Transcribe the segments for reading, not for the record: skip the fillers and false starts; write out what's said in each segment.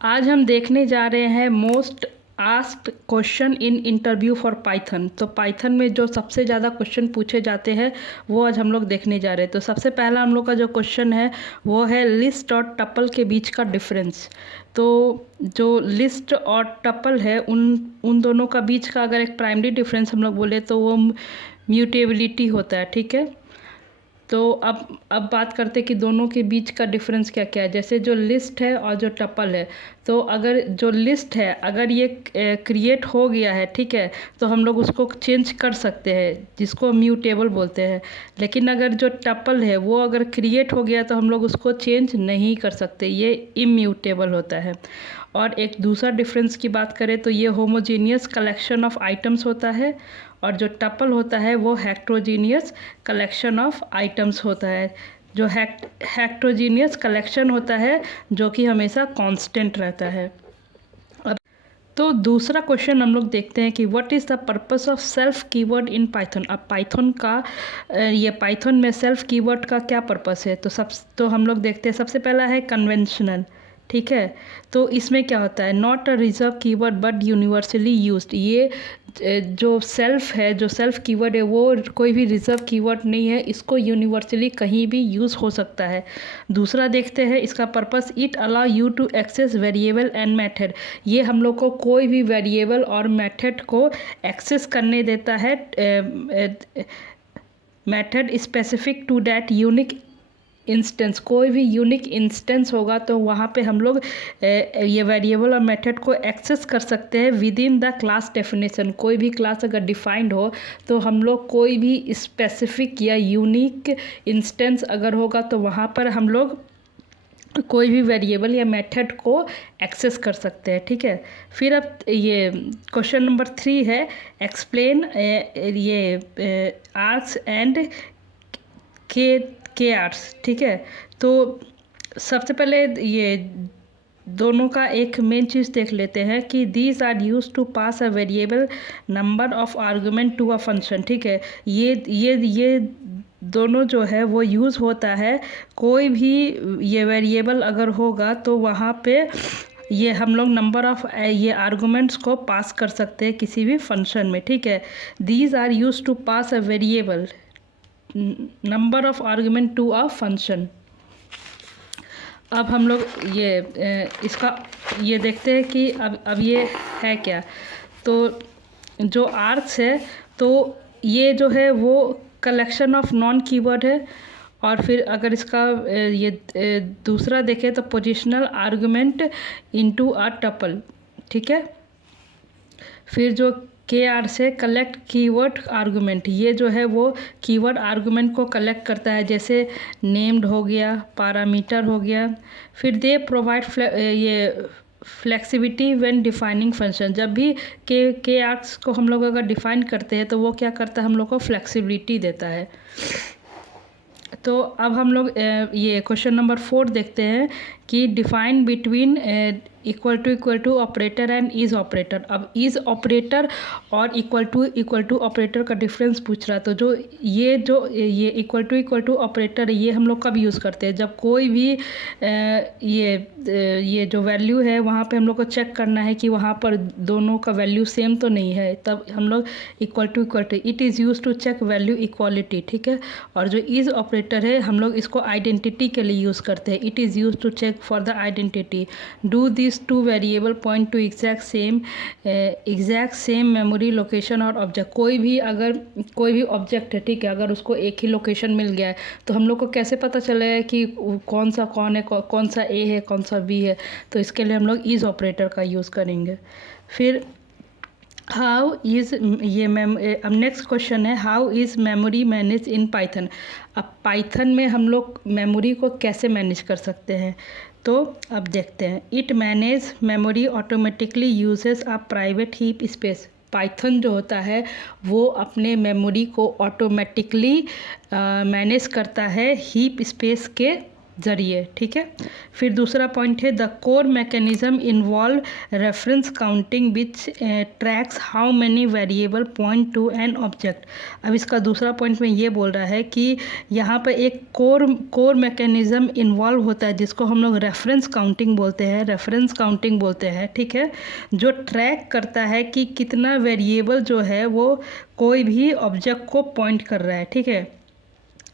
आज हम देखने जा रहे हैं most asked question in interview for Python. तो पाइथन में जो सबसे ज़्यादा क्वेश्चन पूछे जाते हैं वो आज हम लोग देखने जा रहे हैं। तो सबसे पहला हम लोग का जो क्वेश्चन है वो है लिस्ट और टपल के बीच का डिफरेंस। तो जो लिस्ट और टपल है उन दोनों का बीच का अगर एक प्राइमरी डिफरेंस हम लोग बोले तो वो म्यूटेबिलिटी होता है। ठीक है, तो अब बात करते हैं कि दोनों के बीच का डिफरेंस क्या क्या है। जैसे जो लिस्ट है और जो टपल है, तो अगर जो लिस्ट है अगर ये क्रिएट हो गया है, ठीक है, तो हम लोग उसको चेंज कर सकते हैं जिसको म्यूटेबल बोलते हैं। लेकिन अगर जो टपल है वो अगर क्रिएट हो गया तो हम लोग उसको चेंज नहीं कर सकते, ये इम्यूटेबल होता है। और एक दूसरा डिफरेंस की बात करें तो ये होमोजीनियस कलेक्शन ऑफ आइटम्स होता है, और जो टपल होता है वो हेट्रोजीनियस कलेक्शन ऑफ आइटम्स होता है। जो हेट्रोजीनियस कलेक्शन होता है जो कि हमेशा कांस्टेंट रहता है। अब तो दूसरा क्वेश्चन हम लोग देखते हैं कि what is the purpose of self keyword in Python. अब पाइथन का ये पाइथन में सेल्फ कीवर्ड का क्या पर्पस है। तो हम लोग देखते हैं, सबसे पहला है कन्वेंशनल। ठीक है, तो इसमें क्या होता है, not a reserve keyword but universally used. ये जो सेल्फ है, जो सेल्फ कीवर्ड है वो कोई भी रिजर्व कीवर्ड नहीं है, इसको यूनिवर्सली कहीं भी यूज़ हो सकता है। दूसरा देखते हैं इसका purpose, it allow you to access variable and method. ये हम लोग को कोई भी वेरिएबल और मेथड को एक्सेस करने देता है, method specific to that unique instance. कोई भी यूनिक इंस्टेंस होगा तो वहाँ पे हम लोग ये वेरिएबल और मेथड को एक्सेस कर सकते हैं with in the class definition. कोई भी क्लास अगर डिफाइंड हो तो हम लोग कोई भी स्पेसिफिक या यूनिक इंस्टेंस अगर होगा तो वहाँ पर हम लोग कोई भी वेरिएबल या मेथड को एक्सेस कर सकते हैं। ठीक है, फिर अब ये क्वेश्चन नंबर 3 है, एक्सप्लेन ये आर्क्स एंड के आर्ट्स। ठीक है, तो सबसे पहले ये दोनों का एक मेन चीज़ देख लेते हैं कि these are use to pass a variable number of argument to a function. ठीक है, ये दोनों जो है वो यूज़ होता है, कोई भी ये वेरिएबल अगर होगा तो वहाँ पे ये हम लोग नंबर ऑफ ये आर्गुमेंट्स को पास कर सकते हैं किसी भी फंक्शन में। ठीक है, these are use to pass a variable number of argument to a function. अब हम लोग ये इसका ये देखते हैं कि अब ये है क्या। तो जो आर्क्स है तो ये जो है वो कलेक्शन ऑफ नॉन कीवर्ड है। और फिर अगर इसका ये दूसरा देखें तो positional argument into a tuple. ठीक है, फिर जो के आर से कलेक्ट कीवर्ड आर्गुमेंट, ये जो है वो कीवर्ड आर्गुमेंट को कलेक्ट करता है, जैसे नेम्ड हो गया, पैरामीटर हो गया। फिर दे प्रोवाइड ये फ्लेक्सिबिलिटी व्हेन डिफाइनिंग फंक्शन। जब भी के आर्क्स को हम लोग अगर डिफाइन करते हैं तो वो क्या करता है, हम लोग को फ्लेक्सिबिलिटी देता है। तो अब हम लोग ये क्वेश्चन नंबर 4 देखते हैं कि define between equal to operator and is operator. अब इज़ ऑपरेटर और इक्वल टू ऑपरेटर का डिफरेंस पूछ रहा है। तो जो ये इक्वल टू ऑपरेटर है ये हम लोग कब यूज़ करते हैं, जब कोई भी ये जो वैल्यू है वहाँ पे हम लोग को चेक करना है कि वहाँ पर दोनों का वैल्यू सेम तो नहीं है, तब हम लोग equal to it is use to check value equality. ठीक है, और जो इज़ ऑपरेटर है हम लोग इसको आइडेंटिटी के लिए यूज़ करते हैं, it is use to check for the identity. Do this two variable point to exact same memory location और ऑब्जेक्ट। कोई भी ऑब्जेक्ट है, ठीक है, अगर उसको एक ही लोकेशन मिल गया है तो हम लोग को कैसे पता चलेगा कि कौन सा ए है कौन सा बी है। तो इसके लिए हम लोग इज़ ऑपरेटर का यूज़ करेंगे। फिर हाउ इज़ ये अब नेक्स्ट क्वेश्चन है, how is memory manage in Python. अब पाइथन में हम लोग मेमोरी को कैसे मैनेज कर सकते हैं, तो अब देखते हैं। It manage memory automatically uses a private heap space. Python जो होता है वो अपने मेमोरी को ऑटोमेटिकली मैनेज करता है हीप स्पेस के ज़रिए, ठीक है। फिर दूसरा पॉइंट है the core mechanism involve reference counting which tracks how many variable point to an object. अब इसका दूसरा पॉइंट में ये बोल रहा है कि यहाँ पर एक कोर मैकेनिज्म इन्वॉल्व होता है जिसको हम लोग रेफरेंस काउंटिंग बोलते हैं, ठीक है, जो ट्रैक करता है कि कितना वेरिएबल जो है वो कोई भी ऑब्जेक्ट को पॉइंट कर रहा है, ठीक है।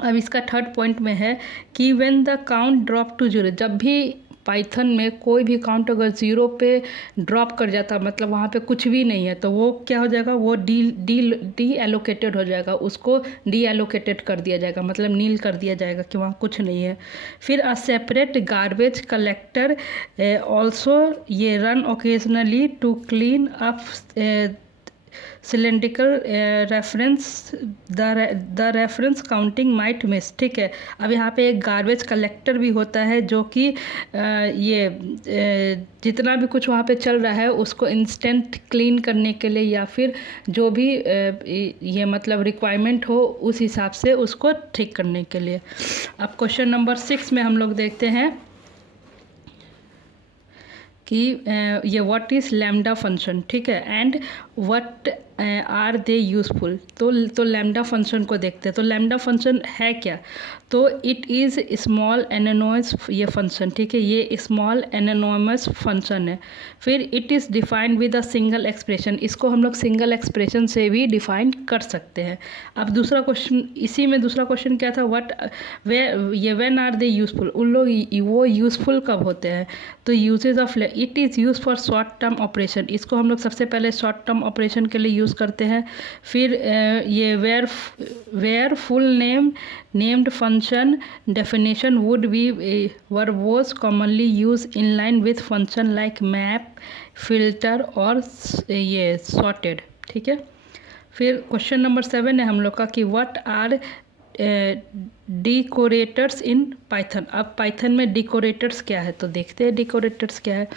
अब इसका थर्ड पॉइंट में है कि when the count drop to zero, जब भी पाइथन में कोई भी काउंट अगर ज़ीरो पे ड्रॉप कर जाता, मतलब वहाँ पे कुछ भी नहीं है, तो वो क्या हो जाएगा, वो डी एलोकेटेड हो जाएगा, उसको डी एलोकेटेड कर दिया जाएगा, मतलब नील कर दिया जाएगा कि वहाँ कुछ नहीं है। फिर a separate garbage collector also ये run occasionally to clean up cylindrical reference the reference counting might miss, ठीक है। अब यहाँ पे एक गार्बेज कलेक्टर भी होता है जो कि जितना भी कुछ वहाँ पे चल रहा है उसको इंस्टेंट क्लीन करने के लिए या फिर जो भी ये मतलब रिक्वायरमेंट हो उस हिसाब से उसको ठीक करने के लिए। अब क्वेश्चन नंबर 6 में हम लोग देखते हैं कि ये व्हाट इज़ लैम्डा फंक्शन, ठीक है, and what are they useful. तो लैम्डा फंक्शन को देखते हैं। तो लैम्डा फंक्शन है क्या, तो इट इज़ स्मॉल एनोनोमस ये फंक्शन, ठीक है, ये स्मॉल एनोनोमस फंक्शन है। फिर it is defined with a single expression, इसको हम लोग सिंगल एक्सप्रेशन से भी डिफाइन कर सकते हैं। अब दूसरा क्वेश्चन, इसी में दूसरा क्वेश्चन क्या था, व्हेन आर दे यूज़फुल, उन लोग वो यूज़फुल कब होते हैं। तो usages of it is use for short term operation, इसको हम लोग सबसे पहले शॉर्ट टर्म ऑपरेशन के लिए यूज़ करते हैं। फिर ये where full named function definition would be verbose commonly use in line with function like map, filter और ये सॉर्टेड, ठीक है। फिर क्वेश्चन नंबर 7 है हम लोग का कि व्हाट आर डिकोरेटर्स इन पाइथन। अब पाइथन में डिकोरेटर्स क्या है, तो देखते हैं डिकोरेटर्स क्या है।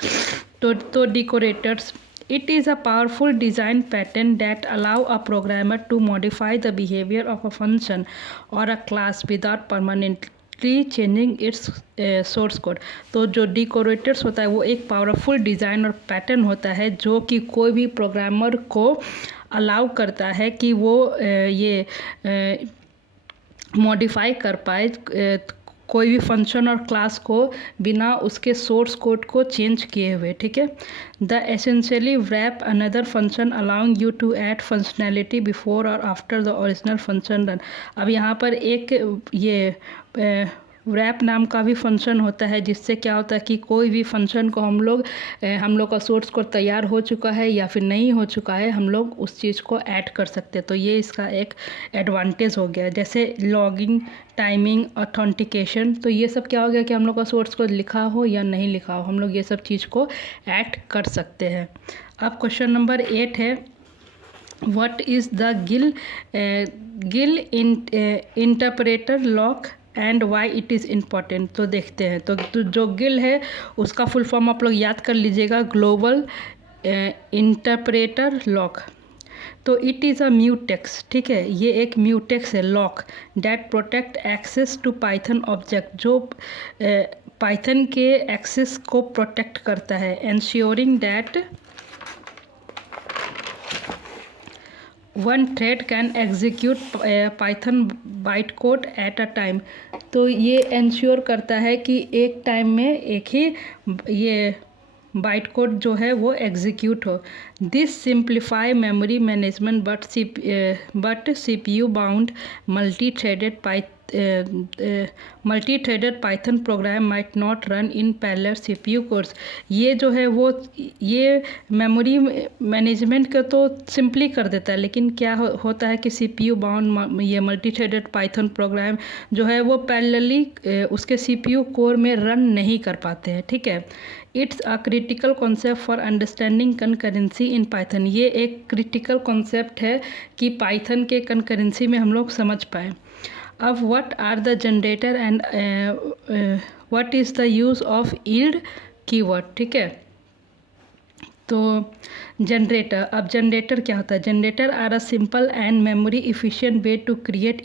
तो डिकोरेटर्स, it is a powerful design pattern that allow a programmer to modify the behavior of a function or a class without permanently changing its source code। तो जो डिकोरेटर्स होता है वो एक पावरफुल डिज़ाइन और पैटर्न होता है जो कि कोई भी प्रोग्रामर को अलाउ करता है कि वो ये मॉडिफाई कर पाए कोई भी फंक्शन और क्लास को बिना उसके सोर्स कोड को चेंज किए हुए, ठीक है। The essentially wrap another function allowing you to add functionality before or after the original function run। अब यहाँ पर एक ये wrap नाम का भी फंक्शन होता है जिससे क्या होता है कि कोई भी फंक्शन को हम लोग का सोर्स कोड तैयार हो चुका है या फिर नहीं हो चुका है, हम लोग उस चीज़ को ऐड कर सकते हैं। तो ये इसका एक एडवांटेज हो गया, जैसे लॉगिंग, टाइमिंग, ऑथेंटिकेशन। तो ये सब क्या हो गया कि हम लोग का सोर्स कोड लिखा हो या नहीं लिखा हो, हम लोग ये सब चीज़ को ऐड कर सकते हैं। अब क्वेश्चन नंबर 8 है what is the Gill interpreter lock and why it is important. तो देखते हैं। तो जो गिल है उसका फुल फॉर्म आप लोग याद कर लीजिएगा, ग्लोबल इंटरप्रेटर लॉक। तो इट इज़ अ म्यूटेक्स, ठीक है, ये एक म्यूटेक्स है lock that protect access to Python object, जो पाइथन के एक्सेस को प्रोटेक्ट करता है, ensuring that one thread can execute Python byte code at a time. तो ये इंश्योर करता है कि एक टाइम में एक ही ये बाइट कोड जो है वो एग्जीक्यूट हो। This simplify memory management but CPU bound multi threaded Python programme might not run in parallel CPU course. ये जो है वो ये मेमोरी मैनेजमेंट का तो सिंपली कर देता है, लेकिन क्या होता है कि CPU बाउंड ये मल्टी थ्रेडेड पाइथन प्रोग्राम जो है वो पैरेलली उसके CPU कोर में रन नहीं कर पाते हैं, ठीक है। It's a critical concept for understanding concurrency in Python. ये एक क्रिटिकल कॉन्सेप्ट है कि पाइथन के कंकरेंसी में हम लोग समझ पाए। अब what are the generator and what is the use of yield keyword, ठीक है। तो जनरेटर, अब जनरेटर क्या होता है, generator are a simple and memory efficient way to create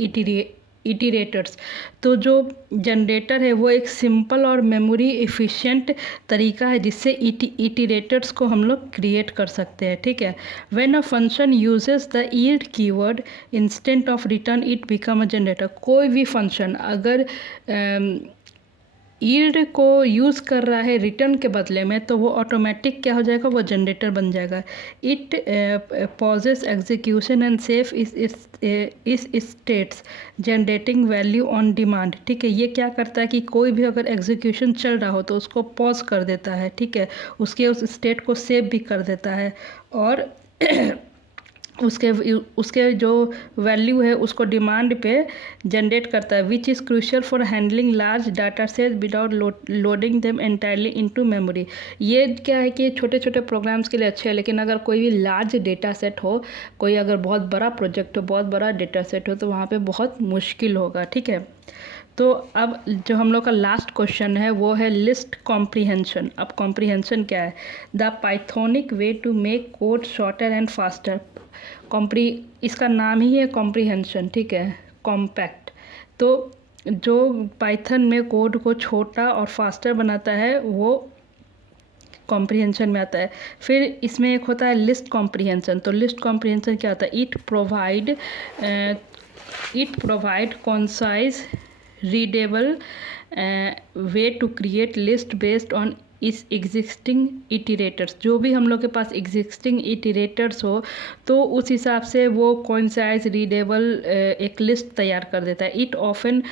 iterators. तो जो जनरेटर है वो एक सिंपल और मेमोरी एफिशिएंट तरीका है जिससे इटीरेटर्स को हम लोग क्रिएट कर सकते हैं, ठीक है। When a function uses the yield keyword instant of return it become a generator. कोई भी फंक्शन अगर यील्ड को यूज़ कर रहा है रिटर्न के बदले में, तो वो ऑटोमेटिक क्या हो जाएगा, वो जनरेटर बन जाएगा। It pauses execution and saves its states generating value on demand, ठीक है। ये क्या करता है कि कोई भी अगर एग्जीक्यूशन चल रहा हो तो उसको पॉज कर देता है, ठीक है, उसके उस स्टेट को सेव भी कर देता है, और उसके जो वैल्यू है उसको डिमांड पे जनरेट करता है, which is crucial for handling large data set without loading them entirely into memory. ये क्या है कि छोटे छोटे प्रोग्राम्स के लिए अच्छे हैं, लेकिन अगर कोई भी लार्ज डेटा सेट हो, कोई अगर बहुत बड़ा प्रोजेक्ट हो, बहुत बड़ा डेटा सेट हो, तो वहाँ पे बहुत मुश्किल होगा, ठीक है। तो अब जो हम लोग का लास्ट क्वेश्चन है वो है लिस्ट कॉम्प्रीहेंशन। अब कॉम्प्रीहेंशन क्या है? The pythonic way to make code shorter and faster. इसका नाम ही है कॉम्प्रीहेंशन, ठीक है, कॉम्पैक्ट। तो जो पाइथन में कोड को छोटा और फास्टर बनाता है वो कॉम्प्रीहेंशन में आता है। फिर इसमें एक होता है लिस्ट कॉम्प्रीहेंशन। तो लिस्ट कॉम्प्रीहेंशन क्या होता है? It provide concise readable way to create list based on इस एग्जिस्टिंग इटीरेटर्स। जो भी हम लोग के पास एग्जिस्टिंग इटीरेटर्स हो तो उस हिसाब से वो कॉन्साइज रीडेबल एक लिस्ट तैयार कर देता है। It often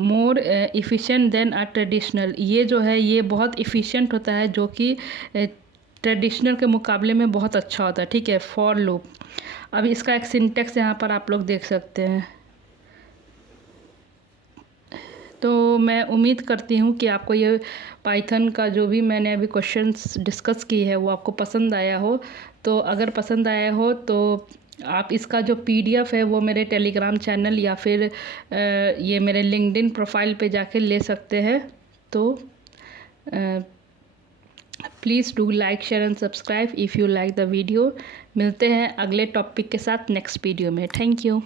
more efficient than a traditional. ये जो है ये बहुत इफ़िशिएंट होता है, जो कि ट्रेडिशनल के मुकाबले में बहुत अच्छा होता है, ठीक है। For loop. अब इसका एक सिंटेक्स यहाँ पर आप लोग देख सकते हैं। तो मैं उम्मीद करती हूँ कि आपको ये पाइथन का जो भी मैंने अभी क्वेश्चंस डिस्कस की है वो आपको पसंद आया हो। तो अगर पसंद आया हो तो आप इसका जो पीडीएफ है वो मेरे टेलीग्राम चैनल या फिर ये मेरे लिंक्डइन प्रोफाइल पे जाके ले सकते हैं। तो please do like share and subscribe if you like the video. मिलते हैं अगले टॉपिक के साथ नेक्स्ट वीडियो में। Thank you.